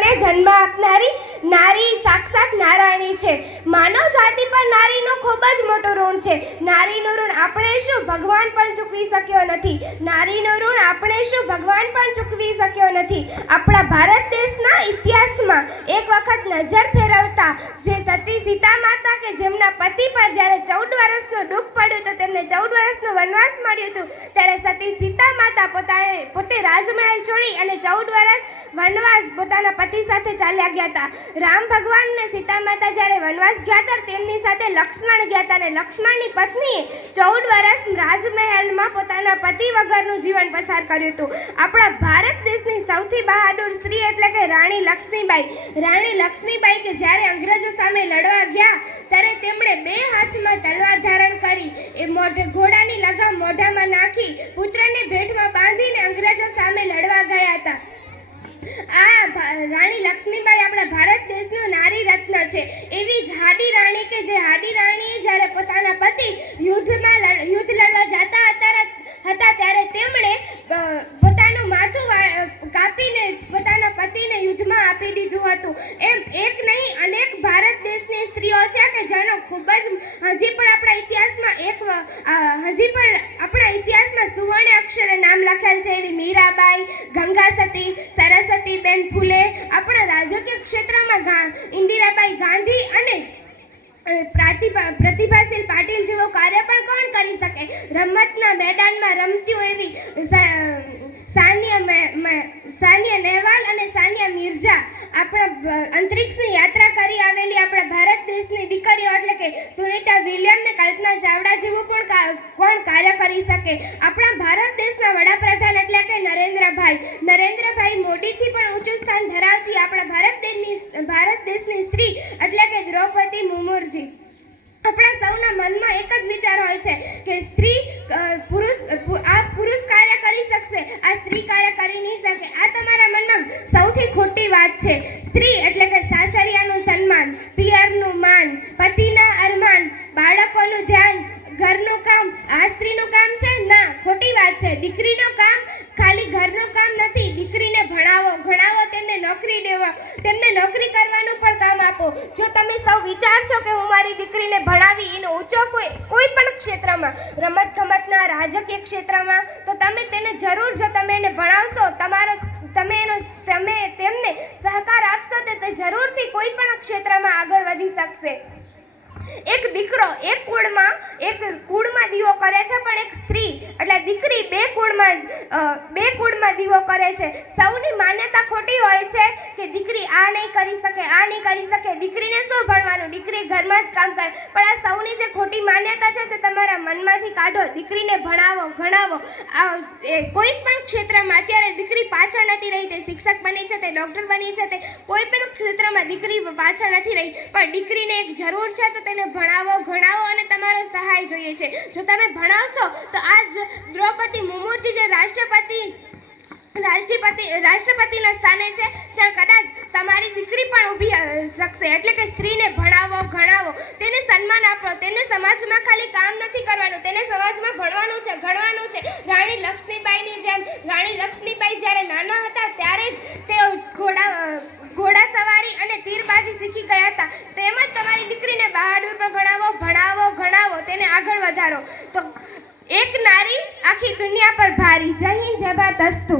પુત્રોને જન્મ આપનારી નારી સાક્ષાત નારાયણી છે. માનવ જાતિ પર નારીનું ખૂબ જ મોટું ઋણ છે. નારીનું ઋણ આપણે શું ભગવાન પણ ચૂકવી શક્યો નથી. નારીનું ઋણ આપણે શું ભગવાન પણ ચૂકવી શક્યો નથી. આપણા ભારત દેશના ઇતિહાસમાં એક વખત નજર ફેરવતા જે સતી સીતા માતા કે જેમના પતિ પર જ્યારે 14 વર્ષનું દુઃખ પડ્યું તો તેમને 14 વર્ષનો વનવાસ મળ્યું હતું, ત્યારે સતી સીતા માતા પોતે રાજમહેલ છોડી અને 14 વર્ષ વનવાસ પોતાના પતિ સાથે ચાલ્યા ગયા હતા. રામ ભગવાન ને સીતા માતા જ્યારે વનવાસ ગયા હતા તેમની સાથે લક્ષ્મણ ગયા હતા અને લક્ષ્મણની પત્નીએ 14 વર્ષ રાજમહેલમાં પોતાના પતિ વગરનું જીવન પસાર કર્યું હતું. આપણા ભારત દેશની સૌથી બહાદુર સ્ત્રી એટલે કે રાણી લક્ષ્મીબાઈ કે જ્યારે અંગ્રેજો સામે લડવા ગયા ત્યારે તેમણે 2 હાથમાં તલવાર ધારણ કરી, એ ઘોડાની લગામ મોઢામાં નાખી, પુત્રને ભેટમાં બાંધીને અંગ્રેજો સામે લડવા ગયા હતા. આ રાણી લક્ષ્મીબાઈ આપણા ભારત દેશનું નારી રત્ન છે. એવી જ હાડી રાણી કે જે હાડી રાણીએ જ્યારે પોતાના પતિ યુદ્ધ લડવા જતા હતા ત્યારે તેમણે પોતાનું માથું કાપીને પોતાના પતિને યુદ્ધમાં આપી દીધું હતું. એમ એક નહીં અનેક ભારત દેશની સ્ત્રીઓ છે કે જેનો ખૂબ જ હજી પણ આપણા ઇતિહાસમાં સુવર્ણ અક્ષરે નામ લખેલ છે. એવી મીરાબાઈ, ગંગા સતી, સરસ્વતીબેન ફૂલે, આપણા રાજકીય ક્ષેત્રમાં ઇન્દિરાબાઈ ગાંધી અને પ્રતિભાશીલ પાટીલ જેવો કાર્ય પણ કોણ કરી શકે. રમતના મેદાનમાં રમતી એવી સાનિયા નેહવાલ અને સાનિયા મિર્ઝા, આપણા અંતરિક્ષની યાત્રા કરી આવેલી આપણા ભારત દેશની દીકરીઓ એટલે કે સુનિતા વિલિયમ ને કલ્પના ચાવડા જેવું પણ કોણ કાર્ય કરી શકે. આપણા ભારત દેશના વડાપ્રધાન એટલે કે નરેન્દ્રભાઈ મોદીથી પણ ઊંચું સ્થાન ધરાવતી આપણા ભારત દેશની સ્ત્રી એટલે કે દ્રૌપદી મુર્મુજી. આપણા સૌના મનમાં એક જ વિચાર હોય છે કે પુરુષ કાર્ય કરી શકશે, આ સ્ત્રી કાર્ય કરી નહીં શકે. આ તમારા મનમાં સૌથી ખોટી વાત છે. સ્ત્રી એટલે કે સાસરિયાનું સન્માન, પિયરનું માન, પતિના અરમાન, બાળકોનું ધ્યાન, ઘરનું કામ આ સ્ત્રીનું કામ છે? ના, ખોટી વાત છે. દીકરીનું કામ ખાલી ઘરનું કામ નથી. દીકરીને ભણાવો, ગણાવો, તેમને નોકરી કરવાનું પણ કામ આપો. જો તમે સૌ વિચારશો કે હું મારી દીકરીને ભણાવી એનો ઊંચો કોઈ પણ ક્ષેત્રમાં, રમતગમતના, રાજકીય ક્ષેત્રમાં, તો તમે તેને જરૂર, જો તમે એને ભણાવશો, તમે તેમને સહકાર આપશો તો તે જરૂરથી કોઈ પણ ક્ષેત્રમાં આગળ વધી શકશે. એક દીકરો એક કુળમાં દીવો કરે છે, પણ એક સ્ત્રી એટલે દીકરી બે કુળમાં દીવો કરે છે. સૌની માન્યતા ખોટી હોય છે કે દીકરી આ નહીં કરી શકે, દીકરીને શું ભણવાનું, દીકરી ઘરમાં જ કામ કરે. પણ આ સૌની જે ખોટી માન્યતા છે તે તમારા મનમાંથી કાઢો. દીકરીને ભણાવો, ગણાવો. કોઈ પણ ક્ષેત્રમાં અત્યારે દીકરી પાછળ નથી રહી. તે શિક્ષક બની છે, તે ડૉક્ટર બની છે, તે કોઈ પણ ક્ષેત્રમાં દીકરી પાછળ નથી રહી. પણ દીકરીને એક જરૂર છે તો તેને ભણાવો, ગણાવો અને તમારો સહાય જોઈએ છે. જો તમે ભણાવશો તો આજ દ્રૌપદી મુર્મુજી જે રાષ્ટ્રપતિના સ્થાને છે ત્યાં કદાચ તમારી દીકરી પણ ઊભી શકશે. એટલે કે સ્ત્રીને ભણાવો, ગણાવો, તેને સન્માન આપો. તેને સમાજમાં ખાલી કામ નથી કરવાનું, તેને સમાજમાં ભણવાનું છે, ગણવાનું છે. રાણી લક્ષ્મીબાઈની જેમ રાણી લક્ષ્મીબાઈ જ્યારે નાના હતા ત્યારે જ તેઓ ઘોડા સવારી અને તીરબાજી શીખી ગયા હતા. તેમ જ તમારી દીકરીને બહાદુર પર ભણાવો, ગણાવો, તેને આગળ વધારો. તો એક નારી આખી દુનિયા પર ભારી. જય હિન્દ, જય ભારત, અસ્તુ.